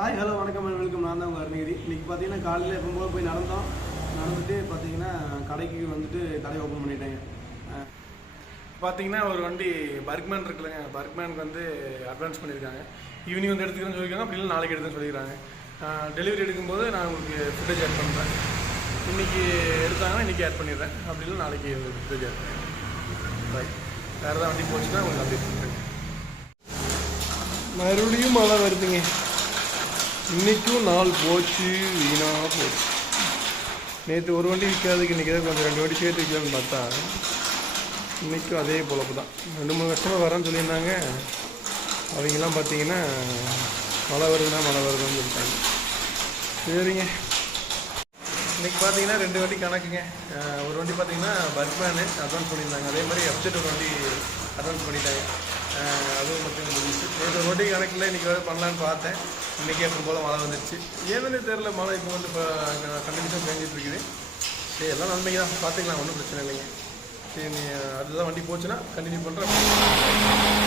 Hi hello வணக்கம் welcome. நான் தான் உங்கள் அருணகிரி. இன்றைக்கி பார்த்தீங்கன்னா காலையில் எப்போ போய் நடந்துட்டு பார்த்தீங்கன்னா கடைக்கு வந்துட்டு கடை ஓப்பன் பண்ணிட்டேங்க. பார்த்தீங்கன்னா ஒரு வண்டி பர்க்மேன் இருக்குல்லங்க, பர்க்மேனுக்கு வந்து அட்வான்ஸ் பண்ணியிருக்காங்க. ஈவினிங் வந்து எடுத்துக்கிறேன்னு சொல்லியிருக்காங்க, அப்படி இல்லை நாளைக்கு எடுத்துன்னு சொல்லியிருக்காங்க. டெலிவரி எடுக்கும்போது நான் உங்களுக்கு ஃபுட்டேஜ் ஆட் பண்ணுறேன். இன்றைக்கி எடுத்தாங்கன்னா இன்றைக்கி ஆட் பண்ணிடுறேன், அப்படி இல்லை நாளைக்கு ஃபுட்டேஜ் ஆட் பண்ணுறேன். பாய். வேறு ஏதாவது வண்டி போச்சுன்னா உங்களுக்கு அப்டேட் பண்ணுறேன். மறுபடியும் மழை வருதுங்க. இன்றைக்கும் நாள் போச்சு, வீணாக போச்சு. நேற்று ஒரு வண்டி விற்காதுக்கு இன்றைக்கி தான் கொஞ்சம் 2 வண்டி சேர்த்து விற்கலான்னு பார்த்தா இன்றைக்கும் அதே பொழப்பு தான். 2-3 வருஷமாக வரேன்னு சொல்லியிருந்தாங்க. அவங்கெல்லாம் பார்த்தீங்கன்னா மழை வருதுன்னு சொல்லிட்டாங்க. சரிங்க, இன்றைக்கி பார்த்தீங்கன்னா 2 வண்டி கணக்குங்க. ஒரு வண்டி பார்த்தீங்கன்னா பர்க்மேனு அட்வான்ஸ் பண்ணியிருந்தாங்க. அதே மாதிரி எஃப்ஜெட் ஒரு வண்டி அட்வான்ஸ் பண்ணிட்டாங்க. அதுவும் மட்டும் முடிஞ்சிச்சு. நேற்று ஒரு வண்டி கணக்கில் இன்றைக்கி வேறு பண்ணலான்னு பார்த்தேன். இன்றைக்கி எப்போ போல் மழை வந்துடுச்சு. ஏன்னு தெரில, மழை இப்போ வந்து இப்போ கண்டினியூஸாக பேஞ்சிட்டு இருக்குது. சரி, எல்லாம் நன்மைக்கு தான், பார்த்துக்கலாம், ஒன்றும் பிரச்சனை இல்லைங்க. சரி, நீ அதுதான் வண்டி போச்சுன்னா கண்டினியூ பண்ணுறேன்.